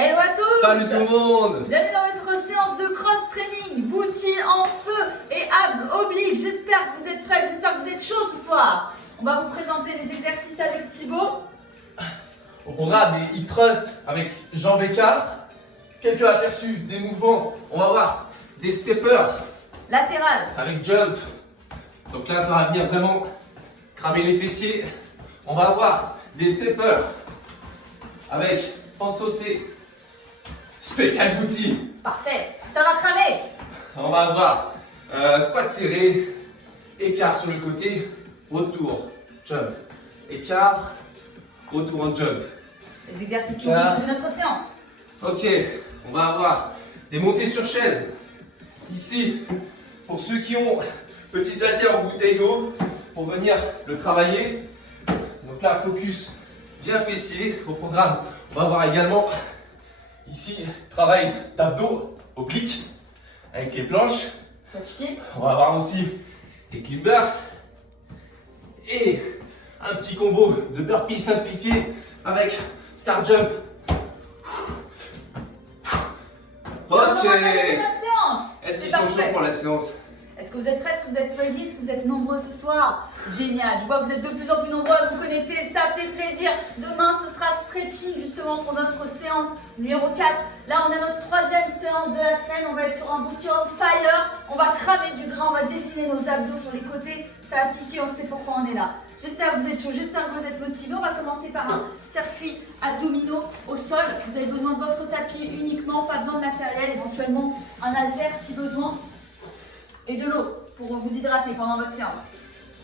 Hello à tous! Salut tout le monde! Bienvenue dans votre séance de cross-training, booty en feu et abs obliques. J'espère que vous êtes prêts, j'espère que vous êtes chauds ce soir. On va vous présenter les exercices avec Thibaut. Au programme des hip thrusts avec jambes écart, quelques aperçus des mouvements. On va voir des steppers Latéral. avec jump. Donc là, ça va venir vraiment cramer les fessiers. On va avoir des steppers avec fente sautée, spécial booty. Parfait. Ça va cramer. On va avoir squat serré, écart sur le côté, retour, jump, écart, retour en jump. Les exercices qui vont composer notre séance. Ok, on va avoir des montées sur chaise. Ici, pour ceux qui ont petites haltères ou bouteilles d'eau, pour venir le travailler. Donc là, focus bien fessier. Au programme, on va avoir également ici, travail d'abdos obliques avec les planches. On va avoir aussi des climbers et un petit combo de burpees simplifié avec star jump. Ok. Est-ce qu'ils sont chauds pour la séance? Est-ce que vous êtes prêts? Est-ce que vous êtes ready? Est-ce que vous êtes nombreux ce soir? Génial, je vois que vous êtes de plus en plus nombreux à vous connecter, ça fait plaisir. Demain, ce sera stretching justement pour notre séance numéro 4. Là, on a notre troisième séance de la semaine, on va être sur un booty on fire. On va cramer du gras, on va dessiner nos abdos sur les côtés. Ça va piquer, on sait pourquoi on est là. J'espère que vous êtes chaud, j'espère que vous êtes motivés. On va commencer par un circuit abdominaux au sol. Vous avez besoin de votre tapis uniquement, pas besoin de matériel, éventuellement un haltère si besoin. Et de l'eau pour vous hydrater pendant votre séance.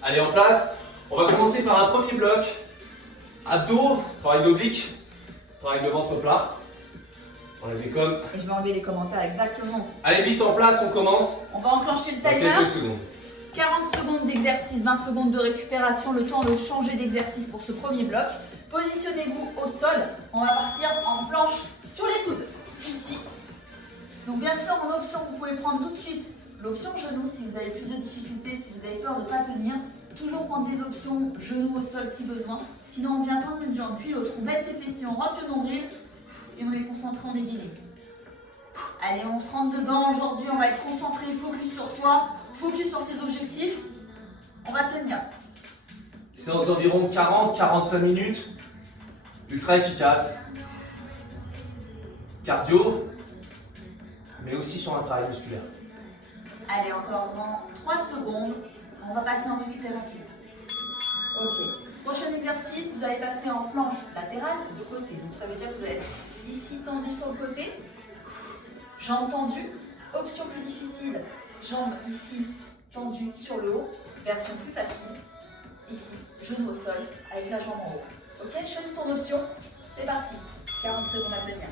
Allez, en place. On va commencer par un premier bloc. Abdos, travail d'oblique, travail de ventre plat. On les comme. Et je vais enlever les commentaires exactement. Allez, vite en place, on commence. On va enclencher le Dans timer. quelques secondes. 40 secondes d'exercice, 20 secondes de récupération, le temps de changer d'exercice pour ce premier bloc. Positionnez-vous au sol. On va partir en planche sur les coudes, ici. Donc bien sûr, en option, vous pouvez prendre tout de suite l'option genou si vous avez plus de difficultés, si vous avez peur de ne pas tenir. Toujours prendre des options genoux au sol si besoin. Sinon, on vient tendre une jambe puis l'autre. On baisse les fessiers, on rentre le nombril et on est concentré, on est guidé. Allez, on se rentre dedans. Aujourd'hui, on va être concentré, focus sur soi, focus sur ses objectifs. On va tenir. Séance d'environ 40-45 minutes. Ultra efficace. Cardio, mais aussi sur un travail musculaire. Allez, encore dans 3 secondes. On va passer en récupération. Ok. Prochain exercice, vous allez passer en planche latérale de côté. Donc ça veut dire que vous êtes ici tendu sur le côté. Jambes tendues. Option plus difficile. Jambes ici tendues sur le haut. Version plus facile. Ici, genou au sol avec la jambe en haut. Ok, choisis ton option. C'est parti. 40 secondes à tenir.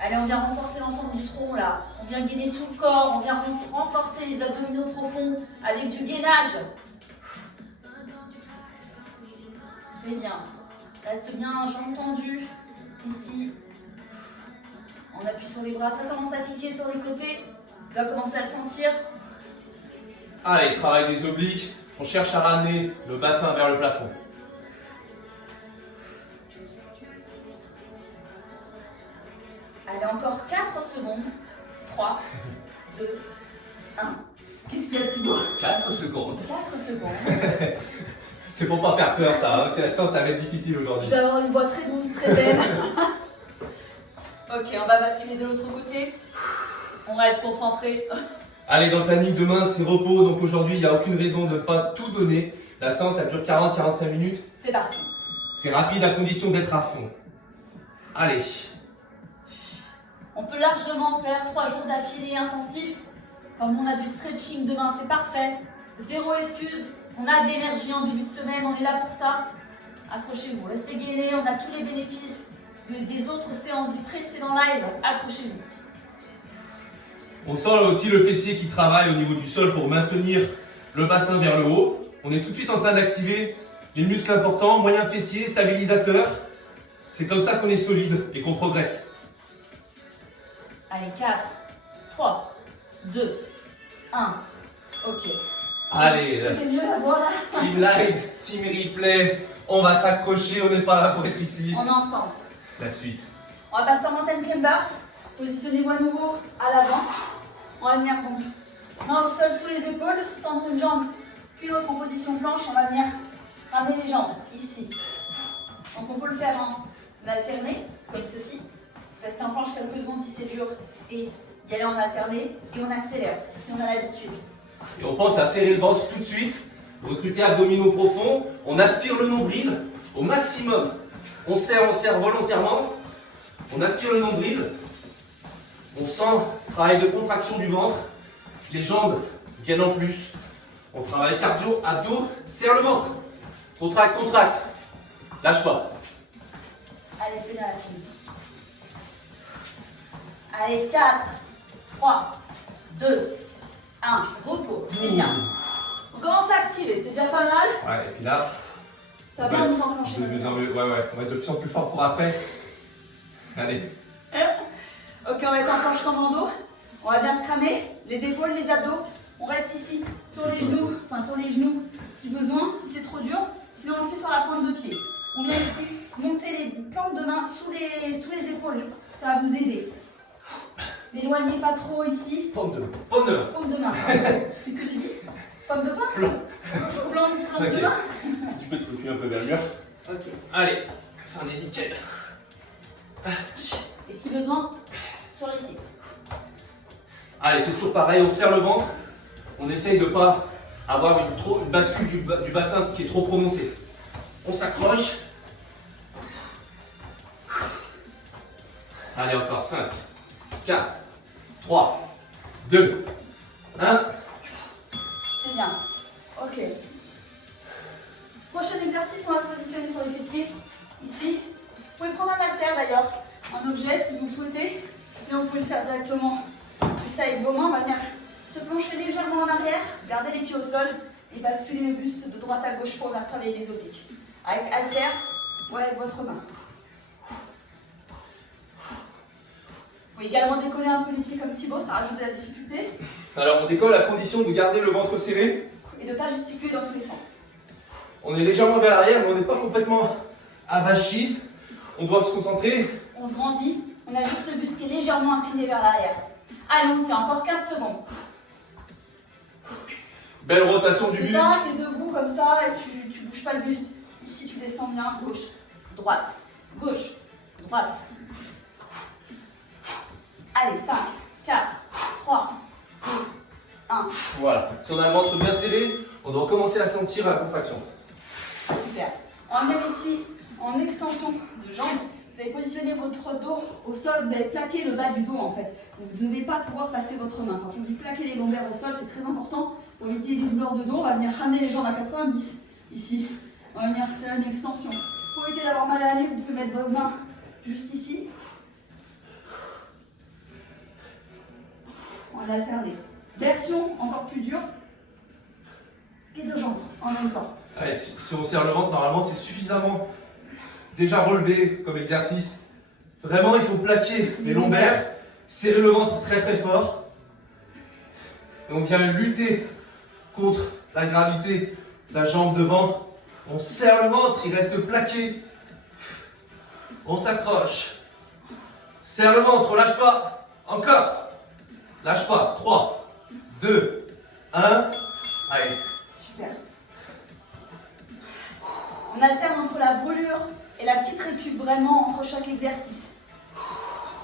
Allez, on vient renforcer l'ensemble du tronc là. On vient gainer tout le corps. On vient renforcer les abdominaux profonds avec du gainage. C'est bien. Reste bien, jambes tendues. Ici. On appuie sur les bras. Ça commence à piquer sur les côtés. Tu vas commencer à le sentir. Allez, travail des obliques. On cherche à ramener le bassin vers le plafond. Allez, encore 4 secondes. 3, 2, 1. Qu'est-ce qu'il y a, Thibaut? 4 secondes. 4 secondes. C'est pour pas faire peur ça, hein, parce que la séance ça va être difficile Je aujourd'hui. vais avoir une voix très douce, très zen. Ok, on va basculer de l'autre côté. On reste concentré. Allez, dans le planning demain c'est repos, donc aujourd'hui il n'y a aucune raison de ne pas tout donner. La séance elle dure 40-45 minutes. C'est parti. C'est rapide à condition d'être à fond. Allez. On peut largement faire 3 jours d'affilée intensifs. Comme on a du stretching demain, c'est parfait. Zéro excuse. On a de l'énergie en début de semaine, on est là pour ça. Accrochez-vous, restez gainés, on a tous les bénéfices des autres séances du précédent live. Accrochez-vous. On sent là aussi le fessier qui travaille au niveau du sol pour maintenir le bassin vers le haut. On est tout de suite en train d'activer les muscles importants, moyen fessier, stabilisateur. C'est comme ça qu'on est solide et qu'on progresse. Allez, 4, 3, 2, 1. Ok. Allez, C'était mieux la voix là. team live, team replay. On va s'accrocher, on n'est pas là pour être ici. On est ensemble. La suite. On va passer en mountain climbers. Positionnez-vous à nouveau à l'avant. On va venir donc main au sol sous les épaules, tendre une jambe, puis l'autre en position planche. On va venir ramener les jambes ici. Donc on peut le faire en alterné, comme ceci. Rester en planche quelques secondes si c'est dur et y aller en alterné. Et on accélère si on a l'habitude. Et on pense à serrer le ventre tout de suite. Recruter abdominaux profonds. On aspire le nombril au maximum. On serre volontairement. On aspire le nombril. On sent le travail de contraction du ventre. Les jambes viennent en plus. On travaille cardio, abdos, serre le ventre. Contracte, contracte. Lâche pas. Allez, c'est bien la team. Allez, 4, 3, 2, 1. Repos. C'est bien. On commence à activer, c'est déjà pas mal. Ouais, et puis là, Ça va bien nous enclencher. ouais, on va être de plus en plus fort pour après. Allez. Ok, on va être en planche commando. On va bien se cramer. Les épaules, les abdos. On reste ici, sur les genoux. Enfin, sur les genoux si besoin, si c'est trop dur. Sinon, on le fait sur la pointe de pied. On vient ici, monter les plantes de main sous les épaules. Ça va vous aider. N'éloignez pas trop ici. Paume de main. Paume de main. Paume de main. Qu'est-ce que j'ai dit? Pomme de pain? Plan Ok. de main. Tu peux te reculer un peu vers le mur. Ok. Allez, ça en est nickel. Et si besoin, sur les pieds. Allez, c'est toujours pareil, on serre le ventre. On essaye de ne pas avoir une bascule du bassin qui est trop prononcée. On s'accroche. Allez, encore 5, 4, 3, 2, 1. C'est bien. Ok. Prochain exercice, on va se positionner sur les fessiers. Ici. Vous pouvez prendre un haltère d'ailleurs, un objet si vous le souhaitez. Sinon, vous pouvez le faire directement juste avec vos mains. On va venir se pencher légèrement en arrière, garder les pieds au sol et basculer le buste de droite à gauche pour venir travailler les obliques. Avec haltère ou avec votre main. Vous pouvez également décoller un peu les pieds comme Thibaut, ça rajoute de la difficulté. Alors, on décolle à condition de garder le ventre serré. Et de ne pas gesticuler dans tous les sens. On est légèrement vers l'arrière, mais on n'est pas complètement avachi. On doit se concentrer. On se grandit, on a juste le buste qui est légèrement incliné vers l'arrière. Allez, on tient encore 15 secondes. Belle rotation du C'est buste. pas, t'es debout comme ça et tu bouges pas le buste. Ici, tu descends bien, gauche, droite, gauche, droite. Allez, 5, 4, 3, 2, 1. Voilà. Si on a le ventre bien serré, on doit commencer à sentir la contraction. Super. On va venir ici en extension de jambes. Vous allez positionner votre dos au sol, vous allez plaquer le bas du dos en fait. Vous ne devez pas pouvoir passer votre main. Quand on dit plaquer les lombaires au sol, c'est très important pour éviter les douleurs de dos. On va venir ramener les jambes à 90 ici. On va venir faire une extension. Pour éviter d'avoir mal à la nuque, vous pouvez mettre vos mains juste ici. On va alterner. Version encore plus dure. Et deux jambes en même temps. Allez, si on serre le ventre, normalement c'est suffisamment déjà relevé comme exercice. Vraiment, il faut plaquer les lombaires, serrer le ventre très très fort. Et on vient lutter contre la gravité de la jambe devant. On serre le ventre, il reste plaqué. On s'accroche. Serre le ventre, on lâche pas. Encore. Lâche pas. 3, 2, 1. Allez. Super. On alterne entre la brûlure et la petite récup vraiment entre chaque exercice.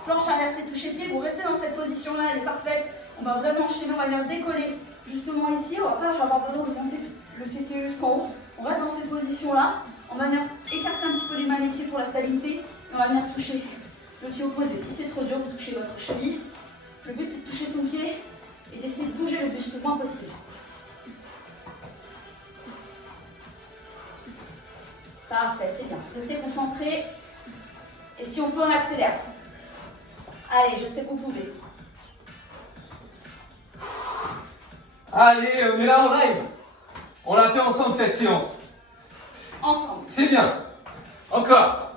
Planche inversée, toucher pied, vous restez dans cette position-là, elle est parfaite. On va vraiment enchaîner, on va venir décoller justement ici. On va pas avoir besoin de monter le fessier jusqu'en haut. On reste dans ces positions-là. On va venir écarter un petit peu les mains et les pieds pour la stabilité. Et on va venir toucher le pied opposé. Si c'est trop dur, vous touchez votre cheville. Le but c'est de toucher son pied et d'essayer de bouger le buste le moins possible. Parfait, c'est bien. Restez concentrés. Et si on peut, on accélère. Allez, je sais que vous pouvez. Allez, on est là en live. On l'a fait ensemble cette séance. Ensemble. C'est bien. Encore.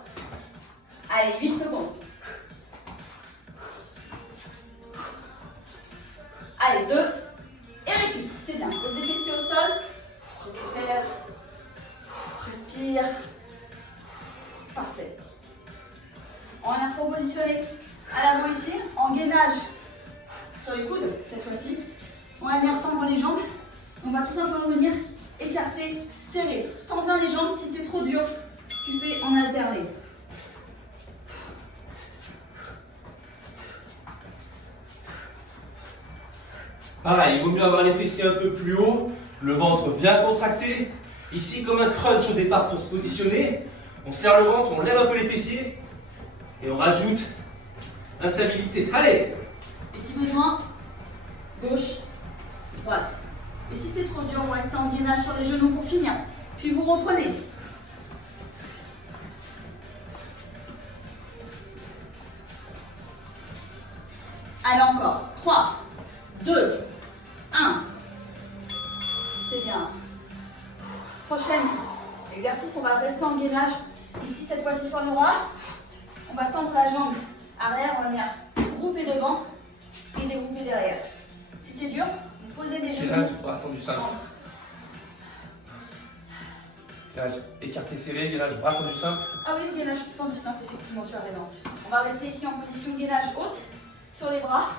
Allez, 8 secondes. Allez, 2. Et récup. C'est bien. Pose les fessiers au sol. Récupère. Respire. Parfait. On va se repositionner à l'avant ici, en gainage sur les coudes cette fois-ci. On va venir tendre les jambes. On va tout simplement venir écarter, serrer. Tends bien les jambes. Si c'est trop dur, tu fais en alterné. Pareil, il vaut mieux avoir les fessiers un peu plus haut, le ventre bien contracté. Ici, comme un crunch au départ pour se positionner. On serre le ventre, on lève un peu les fessiers et on rajoute l'instabilité. Allez! Et si besoin, gauche, droite. Et si c'est trop dur, on reste en gainage sur les genoux pour finir. Puis vous reprenez. Allez encore. 3, 2, 1. C'est bien. Prochain exercice, on va rester en gainage. Ici, cette fois-ci sur les bras. On va tendre la jambe arrière, on va venir grouper devant et dégrouper derrière. Si c'est dur, vous posez les genoux. Gainage, bras tendu simple. Gainage écarté serré, gainage bras tendu simple. Ah oui, gainage tendu simple, effectivement, tu as raison. On va rester ici en position gainage haute sur les bras.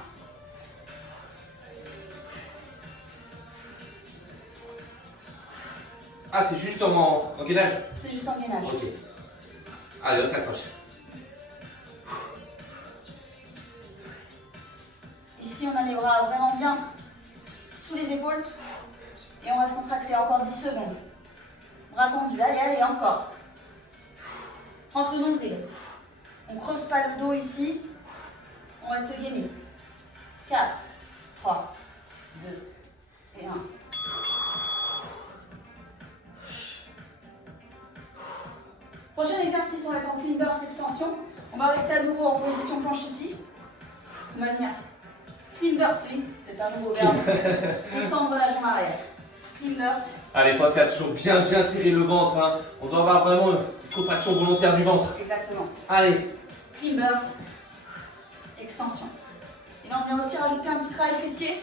Ah, c'est juste en gainage? C'est juste en gainage. Ok. Allez, on s'accroche. Ici, on a les bras vraiment bien sous les épaules. Et on va se contracter encore 10 secondes. Bras tendus, allez, allez, encore. Rentre le nombril. On ne creuse pas le dos ici. On reste gainé. 4, 3, 2 et 1. Prochain exercice, on va être en clean burst extension. On va rester à nouveau en position planche ici. On va venir clean burster, c'est un nouveau verbe. Et tendre la jambe arrière. Clean burst. Allez, pensez à toujours bien serrer le ventre. Hein. On doit avoir vraiment une contraction volontaire du ventre. Exactement. Allez. Clean burst. Extension. Et là, on vient aussi rajouter un petit travail fessier.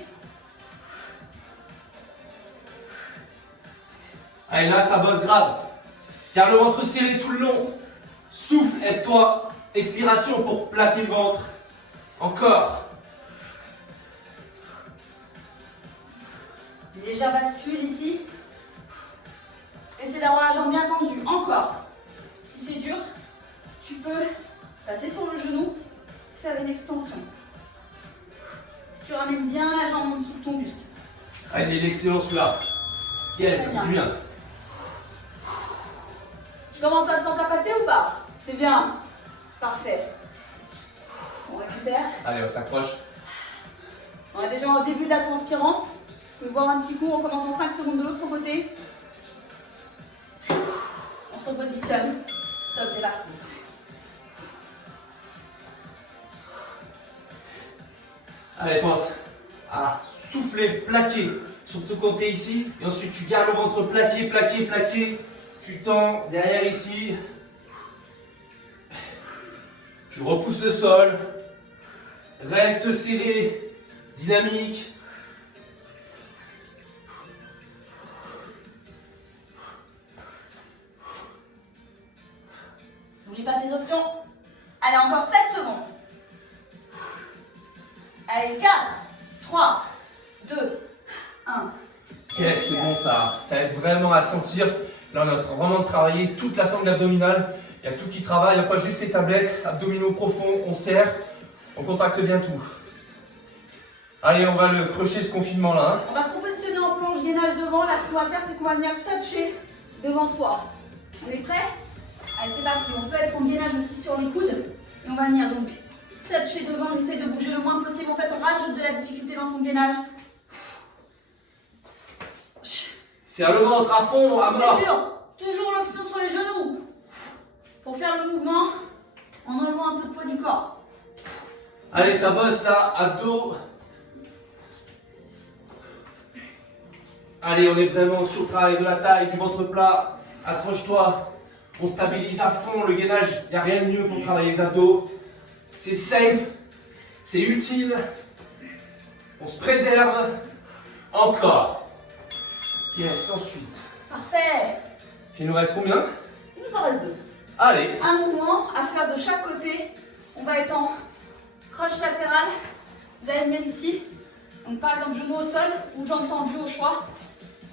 Allez, là, ça bosse grave. Car le ventre serré tout le long. Souffle, aide-toi. Expiration pour plaquer le ventre. Encore. Une légère bascule ici. Essaie d'avoir la jambe bien tendue. Encore. Si c'est dur, tu peux passer sur le genou, faire une extension. Si tu ramènes bien la jambe en dessous de ton buste. Allez, l'excellence là. Yes, ça fait du bien. Tu commences à te sentir passer ou pas? C'est bien. Parfait. On récupère. Allez, on s'accroche. On est déjà au début de la transpirance. Tu peux boire un petit coup, on commence en 5 secondes de l'autre côté. On se repositionne. Top, c'est parti. Allez, pense à souffler, plaquer sur ton côté ici. Et ensuite, tu gardes le ventre plaqué, plaqué, plaqué. Tu tends derrière ici. Tu repousses le sol. Reste serré, dynamique. N'oublie pas tes options. Allez, encore 7 secondes. Allez, 4, 3, 2, 1. Yes, c'est bon ça. Ça aide vraiment à sentir. Là, on est en train vraiment de travailler toute la sangle abdominale. Il y a tout qui travaille, il n'y a pas juste les tablettes. Abdominaux profonds, on serre, on contracte bien tout. Allez, on va le crocher ce confinement là. Hein. On va se repositionner en planche gainage devant. Là, ce qu'on va faire, c'est qu'on va venir toucher devant soi. On est prêt? Allez, c'est parti. On peut être en gainage aussi sur les coudes. Et on va venir donc toucher devant. On essaie de bouger le moins possible. En fait, on rajoute de la difficulté dans son gainage. Serre le ventre à fond, à mort. C'est dur. Toujours l'option sur les genoux. Pour faire le mouvement en enlevant un peu de poids du corps. Allez, ça bosse ça, abdos. Allez, on est vraiment sur le travail de la taille, du ventre plat. Accroche-toi. On stabilise à fond le gainage. Il n'y a rien de mieux pour travailler les abdos. C'est safe. C'est utile. On se préserve. Encore. Yes, ensuite. Parfait. Il nous reste combien? Il nous en reste 2. Allez. Un mouvement à faire de chaque côté. On va être en crunch latéral. Vous allez venir ici. Donc par exemple, genou au sol ou jambe tendue au choix.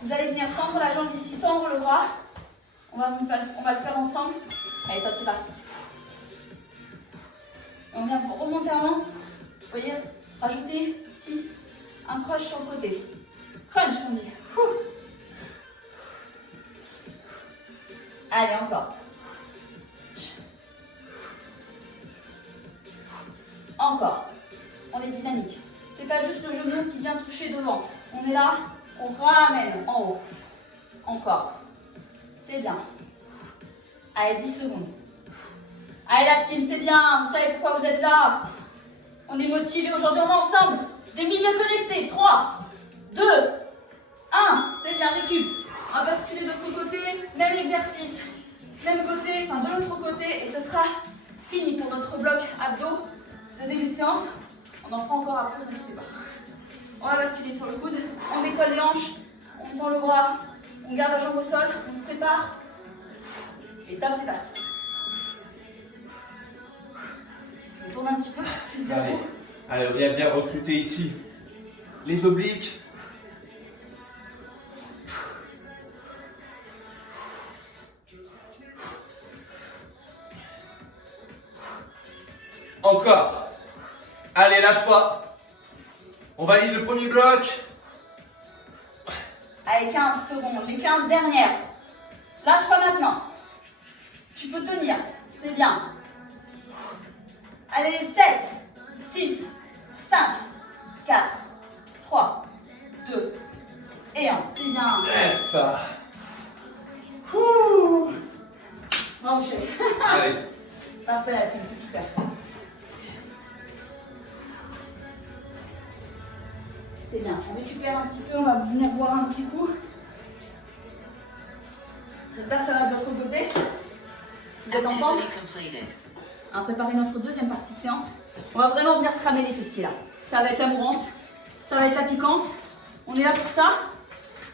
Vous allez venir tendre la jambe ici, tendre le bras. On va le faire ensemble. Allez, top, c'est parti. Et on vient remonter avant. Vous voyez, rajouter ici un crunch sur le côté. Crunch, on dit. Allez, encore. Encore. On est dynamique. C'est pas juste le genou qui vient toucher devant. On est là, on ramène en haut. Encore. C'est bien. Allez, 10 secondes. Allez la team, c'est bien. Vous savez pourquoi vous êtes là. On est motivés aujourd'hui, on est ensemble. Des milieux connectés. 3, 2, 1. C'est bien, récup. On va basculer de l'autre côté. Même exercice. Même côté, enfin de l'autre côté. Et ce sera fini pour notre bloc abdos de début de séance. On en fera encore après, ne vous inquiétez pas. On va basculer sur le coude. On décolle les hanches. On tend le bras. On garde la jambe au sol. On se prépare. Et top, c'est parti. On tourne un petit peu, plus vers vous. Allez, on vient bien recruter ici les obliques. Encore. Allez, lâche pas. On valide le premier bloc. Allez, 15 secondes, les 15 dernières. Lâche pas maintenant. Tu peux tenir, c'est bien. Allez, 7, 6, 5, 4, 3, 2 et 1. C'est bien. Ça. Bravo, chérie. Allez. Parfait, la team, c'est super. C'est bien. On récupère un petit peu, on va venir boire un petit coup. J'espère que ça va de l'autre côté. Vous êtes en forme? On va préparer notre deuxième partie de séance. On va vraiment venir se cramer les fessiers là. Ça va être la mouvance, ça va être la piquance. On est là pour ça.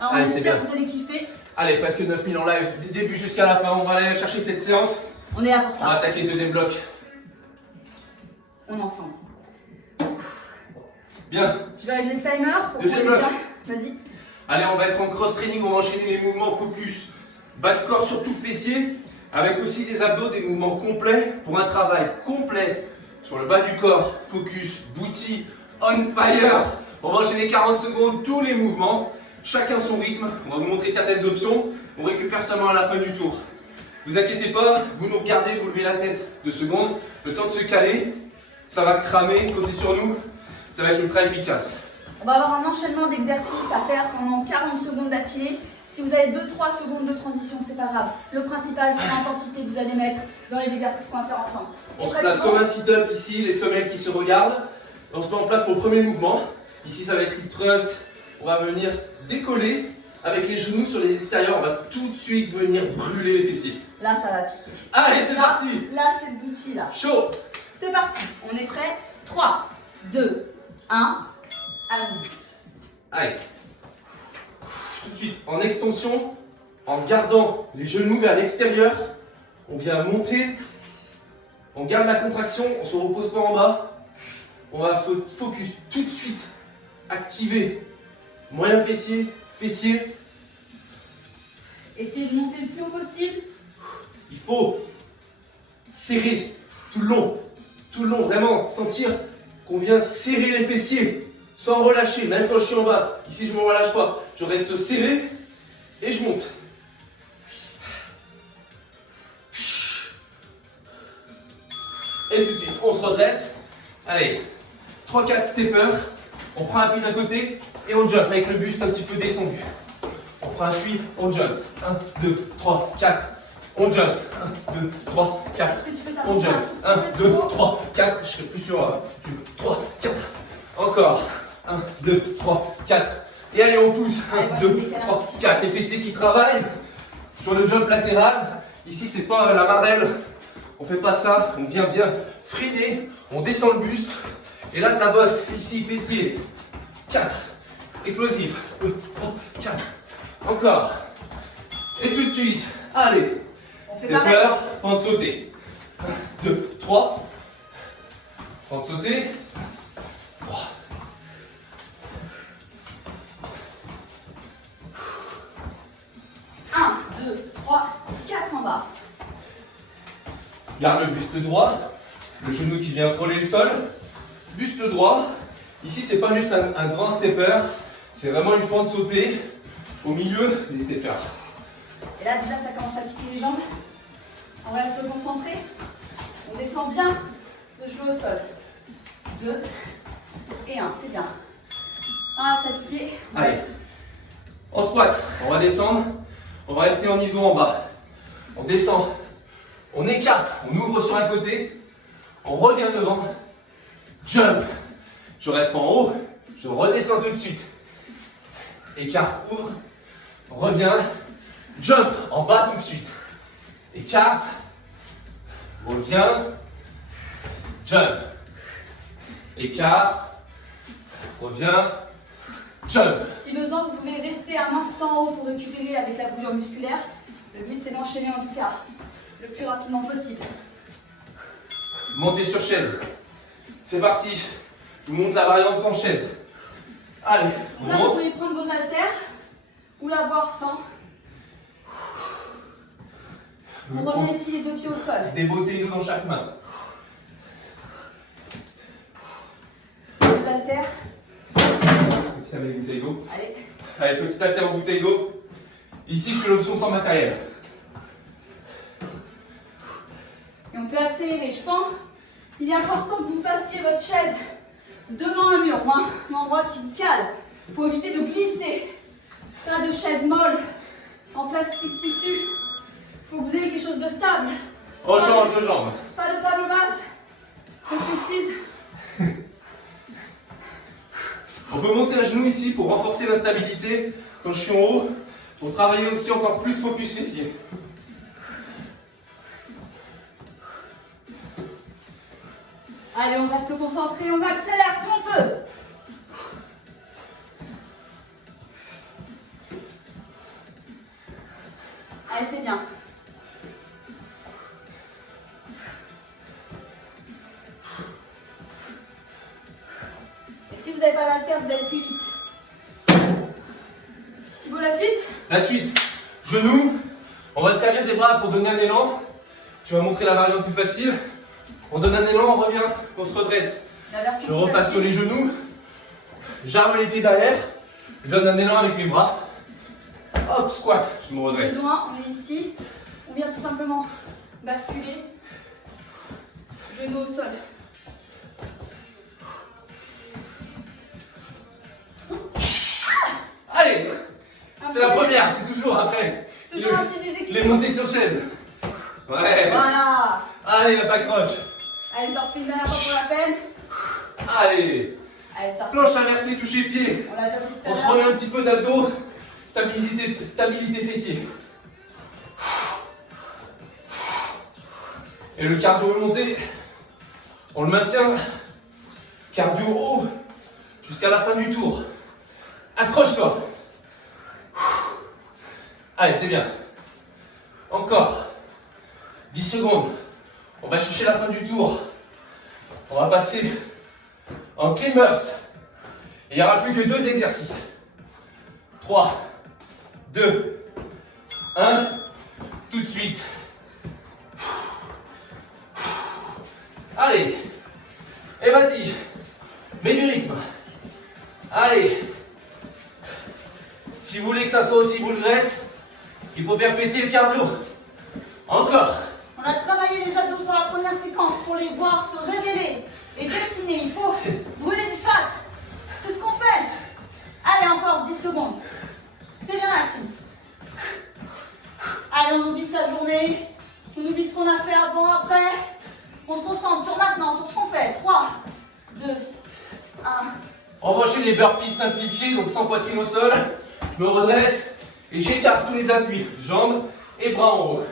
Alors on Allez, c'est espère bien. que vous allez kiffer. Allez, presque 9000 en live, du début jusqu'à la fin. On va aller chercher cette séance. On est là pour On va ça. attaquer le deuxième bloc. On est ensemble. Bien. Je vais régler le timer. Pour Deuxième pouvoir bloc. les faire. Vas-y. Allez, on va être en cross-training, on va enchaîner les mouvements focus. Bas du corps, surtout fessiers, avec aussi des abdos, des mouvements complets pour un travail complet sur le bas du corps. Focus, booty, on fire. On va enchaîner 40 secondes, tous les mouvements, chacun son rythme. On va vous montrer certaines options. On récupère seulement à la fin du tour. Vous inquiétez pas, vous nous regardez, vous levez la tête 2 secondes. Le temps de se caler, ça va cramer, comptez sur nous. Ça va être ultra efficace. On va avoir un enchaînement d'exercices à faire pendant 40 secondes d'affilée. Si vous avez 2-3 secondes de transition, c'est pas grave. Le principal, c'est l'intensité que vous allez mettre dans les exercices qu'on va faire ensemble. On se place comme un sit-up ici, les semelles qui se regardent. On se met en place pour le premier mouvement. Ici, ça va être hip thrust. On va venir décoller avec les genoux sur les extérieurs. On va tout de suite venir brûler les fessiers. Là, ça va piquer. Allez, c'est Là, parti. Là, c'est le booty, là. Chaud. C'est parti. On est prêt. 3, 2, 1. Allons-y. Allez. Tout de suite, en extension, en gardant les genoux vers l'extérieur, on vient monter, on garde la contraction, on ne se repose pas en bas. On va focus tout de suite, activer moyen fessier, fessier. Essayez de monter le plus haut possible. Il faut serrer tout le long, vraiment sentir qu'on vient serrer les fessiers sans relâcher, même quand je suis en bas. Ici, je ne me relâche pas, je reste serré et je monte. Et tout de suite, on se redresse. Allez, 3-4 steppers. On prend un appui d'un côté et on jump avec le buste un petit peu descendu. On prend un appui, on jump. 1, 2, 3, 4. On jump. 1, 2, 3, 4. Est-ce que tu peux On t'avancer jump. un tout 1, petit 2, peu 3, 4. Je serai plus sur 3, 4. Encore. 1, 2, 3, 4. Et allez, on pousse. Allez, 1, moi, je 2, décale un 3, petit peu. 4. Les fessiers qui travaillent sur le jump latéral. Ici, c'est pas la marelle. On fait pas ça. On vient bien freiner. On descend le buste. Et là, ça bosse. Ici, fessier. 4. Explosif. 2, 3, 4. Encore. Et tout de suite. Allez. C'est pareil. Stepper, fente sautée. 1, 2, 3. Fente sautée. 3. Un, 2, 3, 4 en bas. Garde le buste droit. Le genou qui vient frôler le sol. Buste droit. Ici, c'est pas juste un grand stepper. C'est vraiment une fente sautée au milieu des steppers. Et là, déjà, ça commence à piquer les jambes. On reste concentré. On descend bien le genou au sol. 2 et 1, c'est bien. Ah, ça piqué. Allez. En squat, on va descendre. On va rester en iso en bas. On descend. On écarte. On ouvre sur un côté. On revient devant. Jump. Je reste en haut. Je redescends tout de suite. Écarte, ouvre. Reviens. Jump. En bas tout de suite. Écarte. Reviens. Jump. Écarte. Reviens. Jump. Si besoin, vous pouvez rester un instant en haut pour récupérer avec la brûlure musculaire. Le but, c'est d'enchaîner en tout cas le plus rapidement possible. Montez sur chaise. C'est parti. Je vous montre la variante sans chaise. Allez, on Là, vous monte. pouvez prendre vos haltères ou l'avoir sans. Vous revenez ici les deux pieds au sol. Des beautés dans chaque main. Vos haltères. Petit samedi Boutego. Allez. Allez, petit haltère au Boutego. Ici, je fais l'option sans matériel. Et on peut accélérer. Je pense qu'il est important que vous passiez votre chaise devant un mur, ou un endroit qui vous cale, pour éviter de glisser. Pas de chaise molle en plastique tissu. Il faut que vous ayez quelque chose de stable. On change de jambe. Pas de table basse. Je précise. On peut monter à genoux ici pour renforcer la stabilité quand je suis en haut, pour travailler aussi encore plus focus fessier. Allez, on reste concentré, on accélère si on peut. Allez, c'est bien. Et si vous n'avez pas d'haltère, vous allez plus vite. Thibaut, la suite? La suite, genoux. On va se servir des bras pour donner un élan. Tu vas montrer la variante plus facile. On donne un élan, on revient, on se redresse. La version Je plus repasse sur facile. les genoux. J'arme les pieds derrière. Je donne un élan avec mes bras. Hop, squat, je me Si redresse. besoin, on est ici. On vient tout simplement basculer. Genou au sol. Allez, Un c'est la petit- première, c'est toujours après. Toujours un petit Les déséquilibre. montées sur chaise. Ouais. Voilà. Allez, on s'accroche. Allez, je leur fais une dernière fois pour la peine. Allez. Allez, c'est parti. Planche inversée, toucher pied. On l'a déjà fait tout à On se l'heure. remet un petit peu d'abdos. Stabilité fessier. Et le cardio est monté. On le maintient. Cardio haut. Jusqu'à la fin du tour. Accroche-toi. Allez, c'est bien. Encore. 10 secondes. On va chercher la fin du tour. On va passer en clean ups. Il n'y aura plus que 2 exercices. 3, 2, 1. Tout de suite. Allez. Et vas-y. Mets du rythme. Allez. Si vous voulez que ça soit aussi boule graisse, il faut faire péter le cardio. Encore. On a travaillé les abdos sur la première séquence pour les voir se révéler et dessiner. Il faut brûler du fat. C'est ce qu'on fait. Allez, encore 10 secondes. C'est bien la team. Allez, on oublie sa journée. On oublie ce qu'on a fait avant, après. On se concentre sur maintenant, sur ce qu'on fait. 3, 2, 1. On va enchaîner les burpees simplifiés, donc sans poitrine au sol. Je me redresse et j'écarte tous les appuis. Jambes et bras en haut.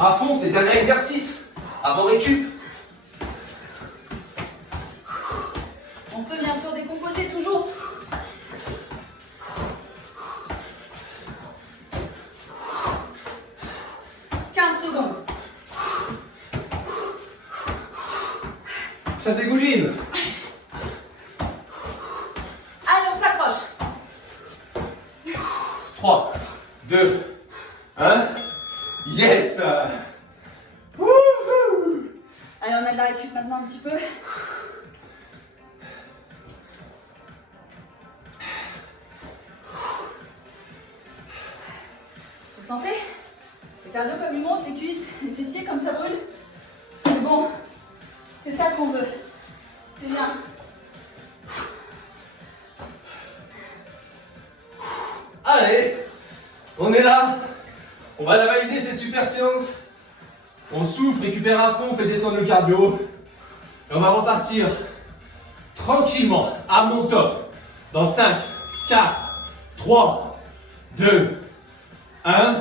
À fond, c'est le dernier exercice. Avant récup. On peut bien sûr décomposer toujours. Ça dégouline. Allez, on s'accroche. 3, 2, 1. Yes. Wouhou. Allez, on a de la récup maintenant un petit peu. Vous sentez? Le cardio comme il monte, les cuisses, les fessiers comme ça brûle. C'est bon. C'est ça qu'on veut. C'est bien. Allez, on est là. On va la valider cette super séance. On souffle, récupère à fond, on fait descendre le cardio. Et on va repartir tranquillement à mon top. Dans 5, 4, 3, 2, 1.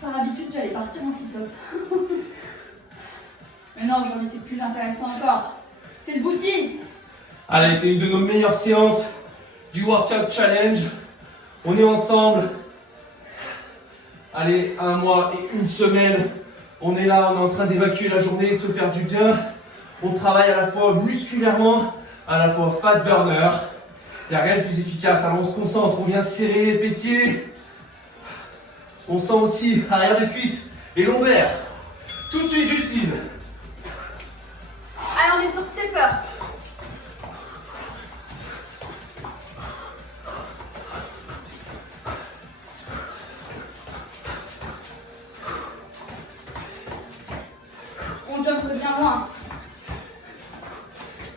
Par habitude, j'allais partir en sit-up. Mais non, aujourd'hui, c'est plus intéressant encore. C'est le booty. Allez, c'est une de nos meilleures séances du Workout Challenge. On est ensemble. Allez, 1 mois et 1 semaine. On est là, on est en train d'évacuer la journée, de se faire du bien. On travaille à la fois musculairement, à la fois fat burner. Il n'y a rien de plus efficace. Alors on se concentre, on vient serrer les fessiers. On sent aussi arrière de cuisse et lombaires. Tout de suite, Justine. Allez, on est sur stepper. On jump bien loin.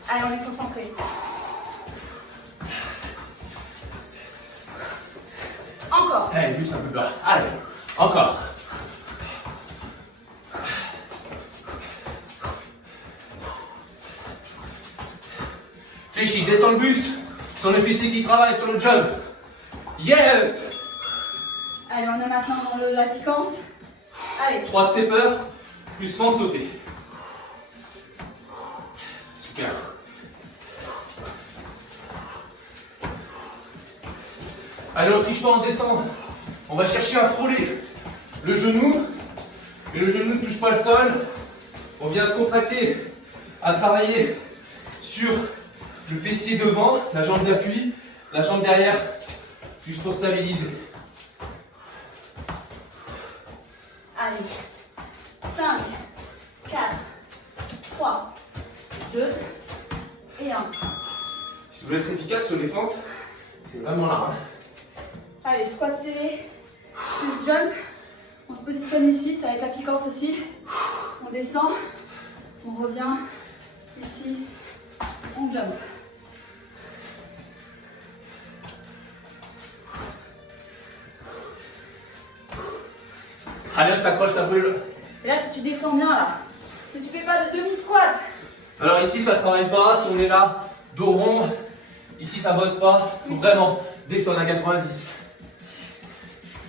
Allez, on est concentré. Encore. Allez, lui, c'est un peu bas. Allez, encore. Fléchis, descends le buste. Sur le fessier qui travaille, sur le jump. Yes. Allez, on est maintenant dans la piquance. Allez. 3 steppers, plus fente sautée. Super. Allez, on triche pas, on descend. On va chercher à frôler le genou. Et le genou ne touche pas le sol. On vient se contracter, à travailler sur le fessier devant, la jambe d'appui, la jambe derrière, juste pour stabiliser. Allez. 5, 4, 3, 2 et 1. Si vous voulez être efficace sur les fentes, c'est vraiment là. Hein. Allez, squat serré, plus jump. On se positionne ici, ça va être la piquance aussi. On descend, on revient ici, on jump. Allez, on s'accroche, ça brûle. Et là, si tu descends bien, là, si tu fais pas de demi-squat. Alors ici, ça travaille pas. Si on est là, dos rond, ici, ça bosse pas. Il faut vraiment descendre à 90.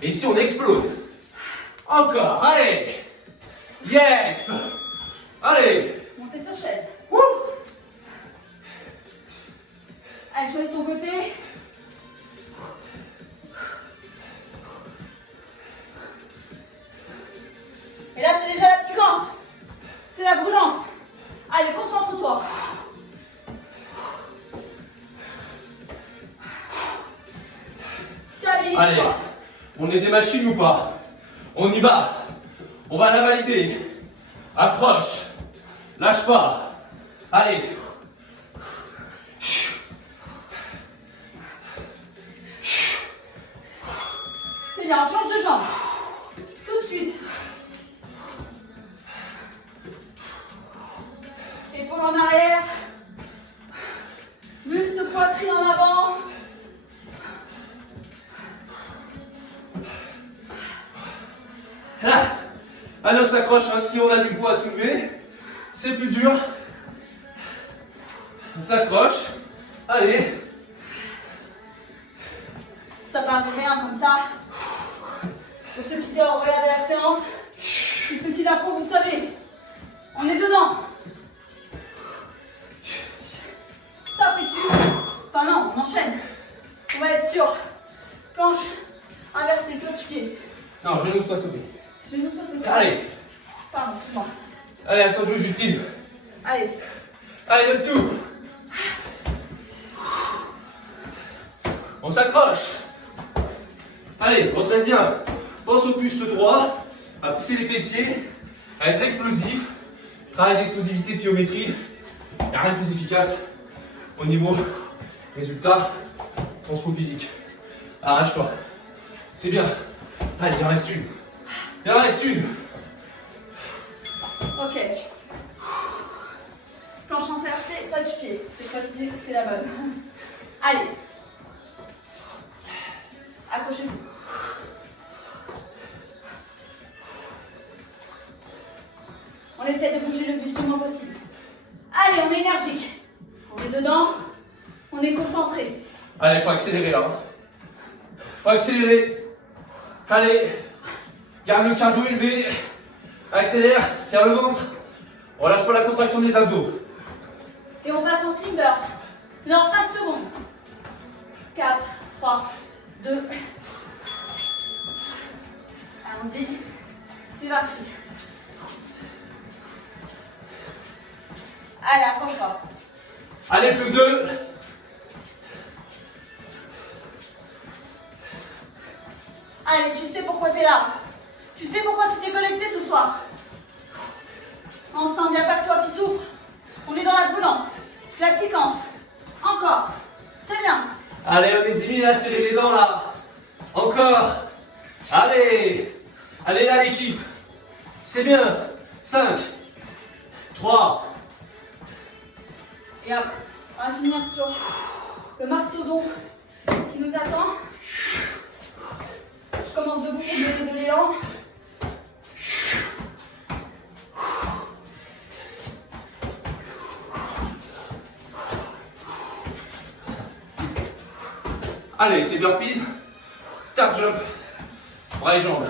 Et ici, on explose. Encore, allez. Yes. Allez. Montez sur chaise. Wouh. Allez, choisis ton côté. Et là, c'est déjà la piquance. C'est la brûlance. Allez, concentre-toi. Stabilise-toi. Allez. On est des machines ou pas? On y va. On va la valider. Accroche. Lâche pas. Allez. C'est bien, on change de jambe. Tout de suite. Épaule en arrière. Muscle poitrine en avant. Là. Allez, on s'accroche. Hein. Si on a du poids à soulever, c'est plus dur. On s'accroche. Allez. Ça part de rien comme ça. Pour ceux qui ont regardé la séance, et ceux qui la font, vous savez, on est dedans. Stop et plus. Enfin non, on enchaîne. On va être sûr. Planche inversée, clutch pied. Non, genou soit sauté. Genou sauté. Allez. Pardon, excuse-moi. Allez, à toi de jouer, Justine. Allez. Allez, donne tout. On s'accroche. Allez, redresse bien. Pense au buste droit, à pousser les fessiers, à être explosif. Travail d'explosivité, de pliométrie. Il n'y a rien de plus efficace au niveau résultat, transfo physique. Arrache-toi. C'est bien. Allez, il en reste une. Il en reste une. Ok. Planche inversée, touch pied. Cette fois-ci, c'est la bonne. Allez. Accrochez-vous. On essaie de bouger le buste le moins possible. Allez, on est énergique. On est dedans. On est concentré. Allez, il faut accélérer là. Faut accélérer. Allez. Garde le cardio élevé. Accélère. Serre le ventre. Relâche pas la contraction des abdos. Et on passe en climbers. Dans 5 secondes. 4, 3, 2. Allons-y. C'est parti. Allez, accroche-toi. Allez, plus que 2. Allez, tu sais pourquoi tu es là. Tu sais pourquoi tu t'es connecté ce soir. Ensemble, il n'y a pas que toi qui souffre. On est dans la brûlance, la piquance. Encore. C'est bien. Allez, on est 10 000 à serrer les dents là. Encore. Allez. Allez là, l'équipe. C'est bien. 5, 3. Et hop, on va finir sur le mastodon qui nous attend. Je commence debout pour donner de l'élan. Allez, c'est burpees. Start jump. Bras et jambes.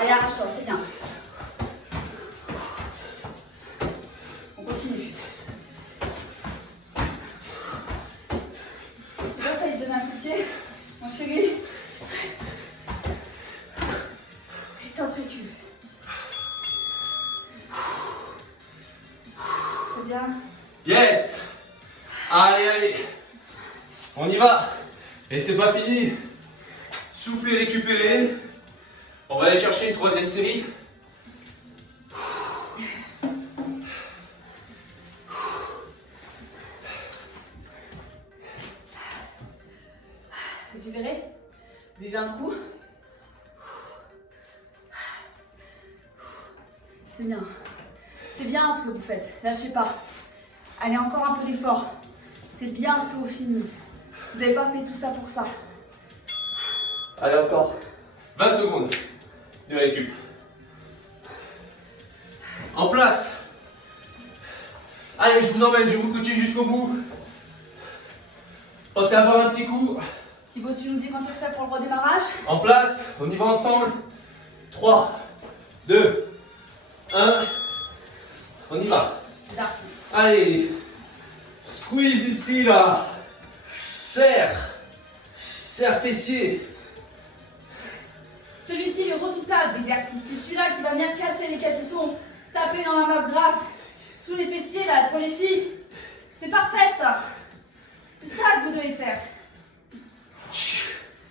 Allez, arrache-toi, c'est bien. On continue. J'ai pas failli te donner un coup de pied, mon chéri. Et top recul. C'est bien. Yes. Allez, allez. On y va. Et c'est pas fini. Soufflez, récupérez. On va aller chercher une 3e série. Récupérez. Buvez un coup. C'est bien. C'est bien ce que vous faites. Lâchez pas. Allez, encore un peu d'effort. C'est bientôt fini. Vous n'avez pas fait tout ça pour ça. Allez, encore 20 secondes de récup. En place. Allez, je vous emmène, je vais vous coacher jusqu'au bout. Pensez à boire un petit coup. Thibaut, tu nous dis quand tu es prêt pour le redémarrage? En place, on y va ensemble. 3, 2, 1. On y va. C'est parti. Allez. Squeeze ici, là. Serre. Serre fessier. Celui-ci est redoutable d'exercice. C'est celui-là qui va venir casser les capitaux, taper dans la masse grasse, sous les fessiers, là, pour les filles. C'est parfait, ça. C'est ça que vous devez faire.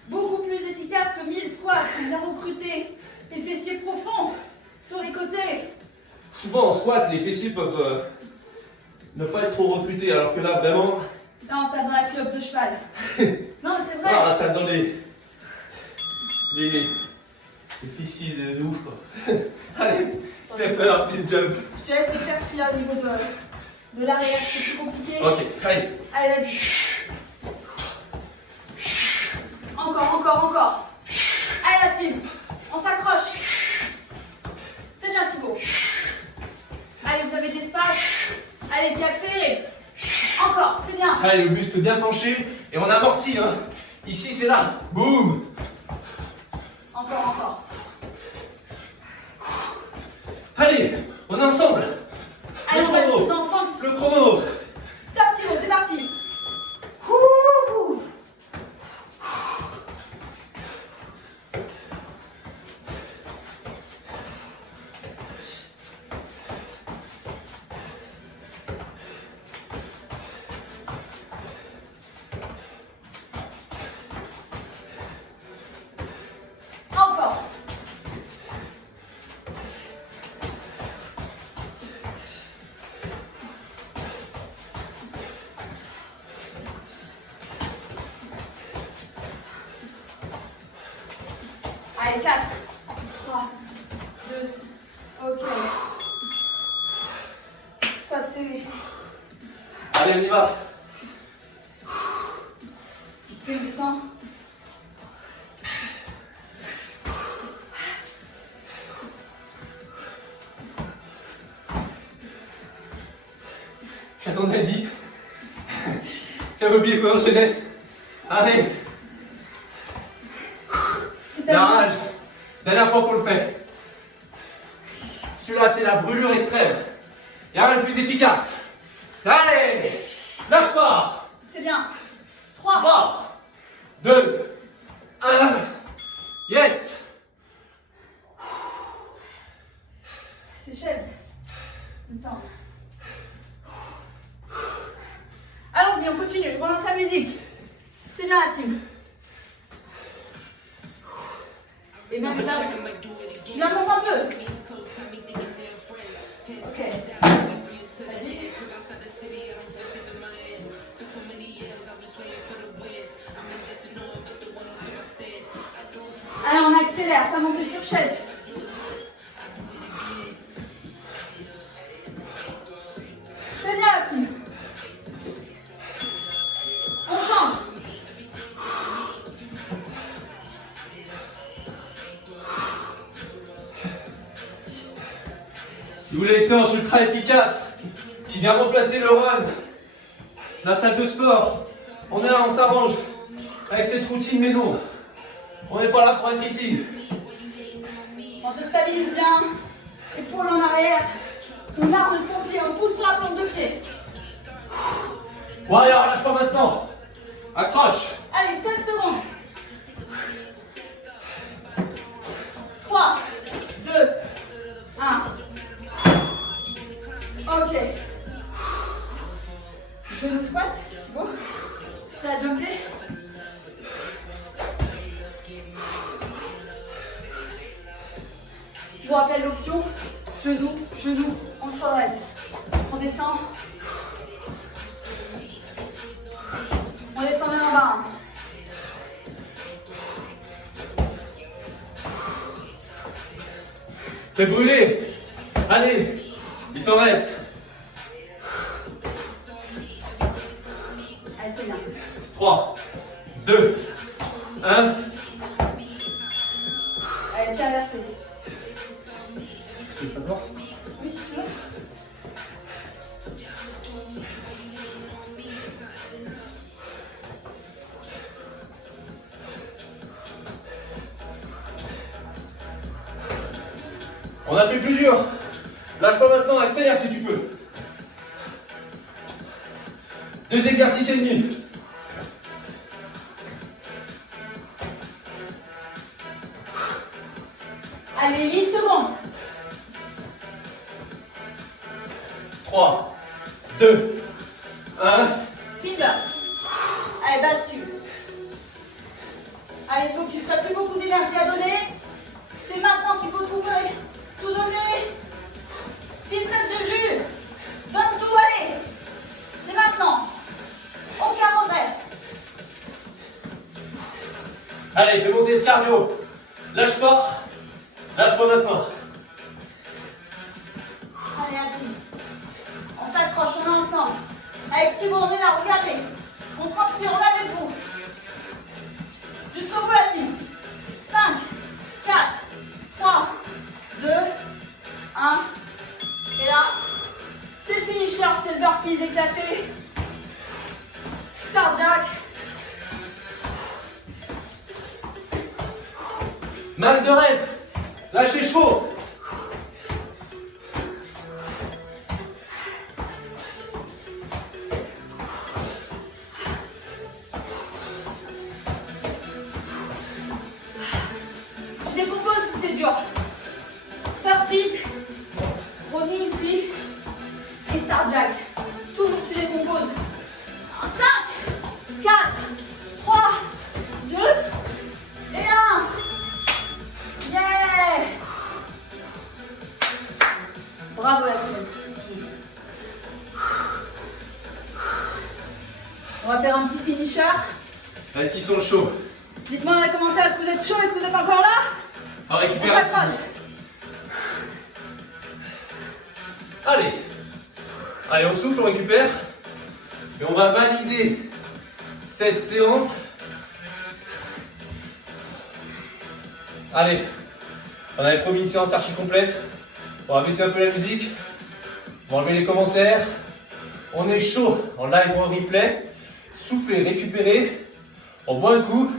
Beaucoup plus efficace que 1000 squats. On vient recruter les fessiers profonds sur les côtés. Souvent en squat, les fessiers peuvent ne pas être trop recrutés, alors que là, vraiment. Non, tape dans la clope de cheval. Non, mais c'est vrai. Ah, tape dans les fessiers de ouf, quoi. Allez, step up, please jump. Je te laisse le faire celui-là au niveau de l'arrière, c'est plus compliqué. Ok, allez. Allez, vas-y. Encore. Allez, la team. On s'accroche. C'est bien, Thibaut. Allez, vous avez de l'espace. Allez-y, accélérez. Encore, c'est bien. Allez, le buste bien penché et on amortit, hein. Ici, c'est là. Boum. Encore. Allez, on est ensemble. Allez, on va suivre dans le fond. Le chrono. Top, Thibaut, c'est parti. Ouh. Allez, 4, 3, 2, ok. Squat serré. Allez, on y va. Ici, on descend. J'attendais le bip. J'avais oublié qu'on enchaînait. Allez. La rage. Dernière fois qu'on le fait. Celui-là, c'est la brûlure extrême. Il n'y a rien de plus efficace. Allez. Lâche pas. C'est bien. 3, 3, 2, 1. Yes. c'est chaise. Il me semble. Allons-y, on continue. Je relance la musique. C'est bien la team. Et même là, tu la montes un peu. Ok. Vas-y. Allez, on accélère, ça monte sur chaise. C'est bien la team. On change. Si vous voulez une séance ultra efficace qui vient remplacer le run, la salle de sport, on est là, on s'arrange avec cette routine maison. On n'est pas là pour être ici. On se stabilise bien. Épaule en arrière. On arme son pied, on pousse la plante de pied. Warrior, lâche pas maintenant. Accroche. Allez, 7 secondes. 3, 2, 1. Ok. Genou squat, Thibaut. Prêt à jumper? Je vous rappelle l'option. Genou, genou, on se redresse. On descend. On descend bien en bas. Fais brûler. Allez, il t'en reste. Allez, c'est bien. 3, 2, 1. Allez, pied inversé. Tu veux pas voir? Oui, si tu veux. On a fait plus dur. Lâche pas maintenant, accélère si tu peux. 2 exercices et demi. Allez, 8 secondes. 3, 2, 1. Finger. Allez, bascule. Allez, focus. Tu n'as plus beaucoup d'énergie à donner. C'est maintenant qu'il faut tout donner. Tout donner. S'il te reste de jus, donne tout, allez. C'est maintenant. Aucun regret. Allez, fais monter ce cardio. Lâche pas. Lâche pas maintenant. Allez, la team. On s'accroche, on est ensemble. Avec Thibaut, on est là, regardez. On transpire, on est avec vous. Jusqu'au bout, la team. 5, 4, 3, 2, 1. Et là, c'est le finisher, c'est le burpees éclaté. Star Jack. Masse de rêve. Lâchez chevaux. Tu décomposes si c'est dur. Burpees. Revenez ici. Et Star Jack. Toujours tu décomposes. 5, 4, 3, 2 et 1. Yeah! Bravo la team. On va faire un petit finisher. Est-ce qu'ils sont chauds? Dites-moi dans les commentaires, est-ce que vous êtes chaud? Est-ce que vous êtes encore là? On récupère On un petit s'accroche. peu. Allez. Allez, on souffle, on récupère. Et on va valider cette séance. Allez. On avait promis une séance archi complète. On va baisser un peu la musique. On va enlever les commentaires. On est chaud en live ou en replay. Soufflez, récupérez. On boit un coup.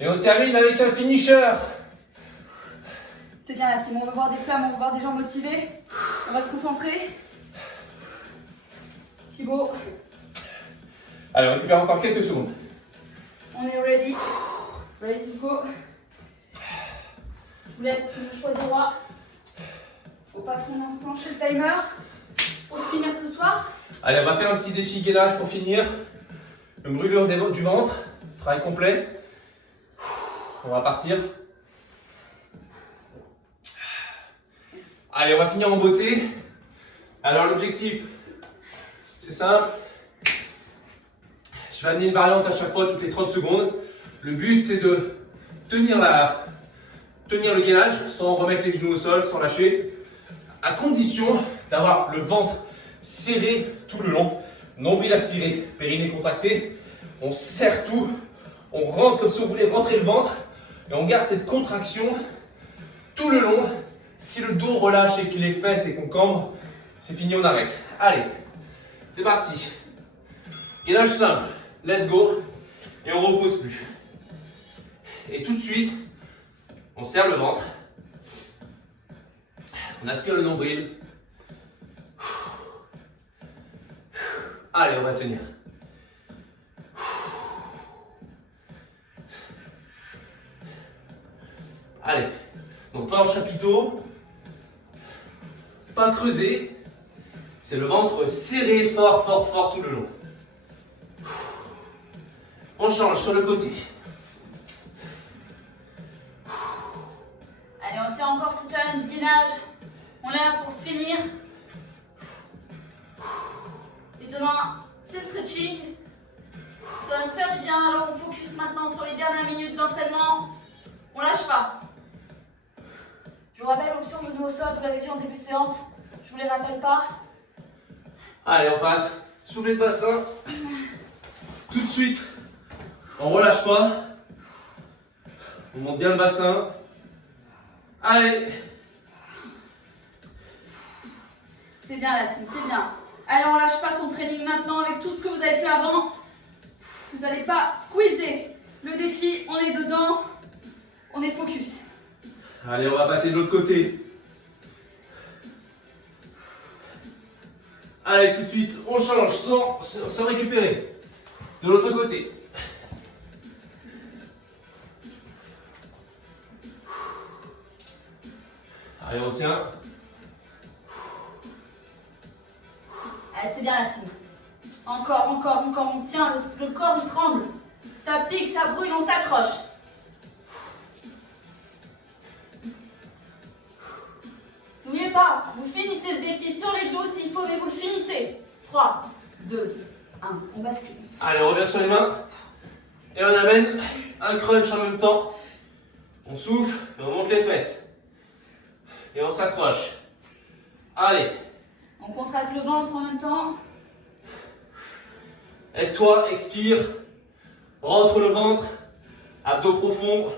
Et on termine avec un finisher. C'est bien la team, on veut voir des flammes, on veut voir des gens motivés. On va se concentrer. Thibaut, Allez, on récupère encore quelques secondes. on est ready. Ready to go. Je vous laisse le choix du roi. Faut pas trop enclencher le timer. Pour se finir ce soir. Allez, on va faire un petit défi gainage pour finir. Une brûlure du ventre. Travail complet. On va partir. Allez, on va finir en beauté. Alors l'objectif, c'est simple. Je vais amener une variante à chaque fois, toutes les 30 secondes. Le but, c'est de tenir le gainage sans remettre les genoux au sol, sans lâcher, à condition d'avoir le ventre serré tout le long, nombril aspiré, périnée contracté. On serre tout, on rentre comme si on voulait rentrer le ventre et on garde cette contraction tout le long. Si le dos relâche et qu'il est fesses et qu'on cambre, c'est fini, on arrête. Allez, c'est parti. Gainage simple, let's go. Et on repose plus. Et tout de suite, on serre le ventre. On aspire le nombril. Allez, on va tenir. Allez, donc pas en chapiteau, pas creusé, c'est le ventre serré fort, fort, fort tout le long. On change sur le côté. Allez, on tient encore ce challenge du gainage. On est là pour se finir. Et demain, c'est stretching. Ça va me faire du bien. Alors on focus maintenant sur les dernières minutes d'entraînement. On lâche pas. Je vous rappelle l'option de nous au sol, vous l'avez vu en début de séance. Je vous les rappelle pas. Allez, on passe. Soulevé de bassin. Tout de suite. On relâche pas. On monte bien le bassin. Allez. C'est bien la team, c'est bien. Allez, on lâche pas son training maintenant avec tout ce que vous avez fait avant. Vous n'allez pas squeezer le défi. On est dedans. On est focus. Allez, on va passer de l'autre côté. Allez, tout de suite, on change sans récupérer. De l'autre côté. Allez, on tient. Allez, c'est bien la team. Encore, encore, encore. On tient, le corps il tremble. Ça pique, ça brûle, on s'accroche. N'oubliez pas, vous finissez ce défi sur les genoux s'il faut, mais vous le finissez. 3, 2, 1, on bascule. Allez, on revient sur les mains. Et on amène un crunch en même temps. On souffle et on monte les fesses. Et on s'accroche. Allez. On contracte le ventre en même temps. Aide-toi, expire. Rentre le ventre. Abdos profonds.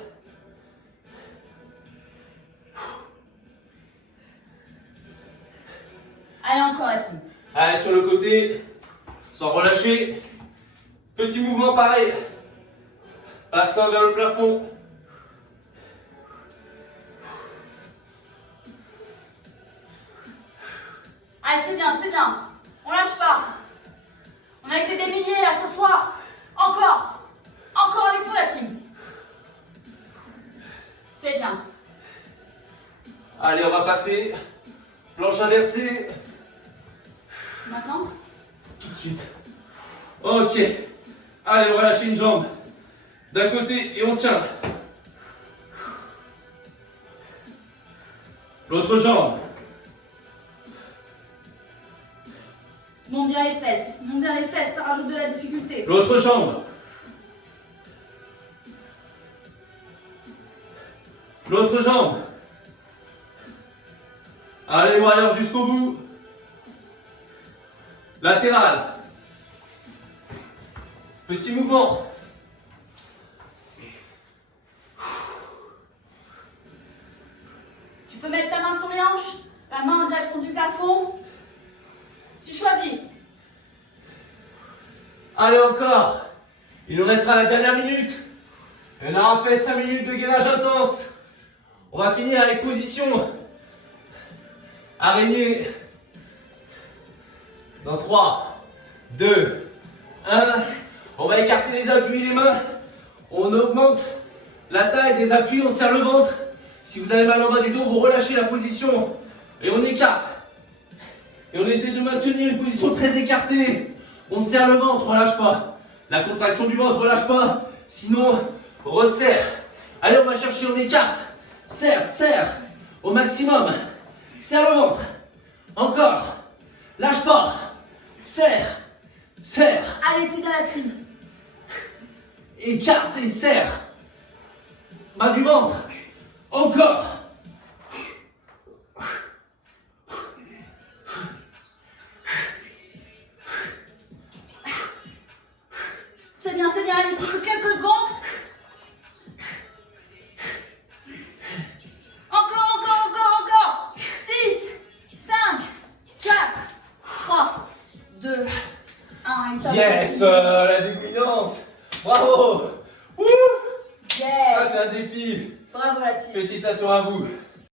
Allez, encore la team. Allez, sur le côté. Sans relâcher. Petit mouvement pareil. Bassin vers le plafond. Allez, c'est bien, c'est bien. On lâche pas. On a été des milliers là ce soir. Encore. Encore avec vous la team. C'est bien. Allez, on va passer. Planche inversée. Maintenant, Tout de suite. Ok. Allez, on va lâcher une jambe d'un côté et on tient. L'autre jambe. monte bien les fesses. Monte bien les fesses, ça rajoute de la difficulté. L'autre jambe. L'autre jambe. Allez, warrior, jusqu'au bout. Latéral. Petit mouvement. Tu peux mettre ta main sur les hanches, la main en direction du plafond. Tu choisis. Allez, encore. Il nous restera la dernière minute. On aura fait 5 minutes de gainage intense. On va finir avec position araignée. Dans 3, 2, 1. On va écarter les appuis, les mains. On augmente la taille des appuis, on serre le ventre. Si vous avez mal en bas du dos, vous relâchez la position. Et on écarte. Et on essaie de maintenir une position très écartée. On serre le ventre, relâche pas. La contraction du ventre, relâche pas. Sinon, resserre. Allez, on va chercher, on écarte. Serre, serre. Au maximum. Serre le ventre. Encore. Lâche pas. Serre. Serre. Allez, c'est bien la team. Écarte et serre. Bas du ventre. Encore. C'est bien, allez, plus que quelques secondes. Encore. 6, 5, 4, 3, 2, 1. Yes, la dégoûtance. Bravo. Ouh. Yes. Ça, c'est un défi. Bravo la team. Félicitations à vous.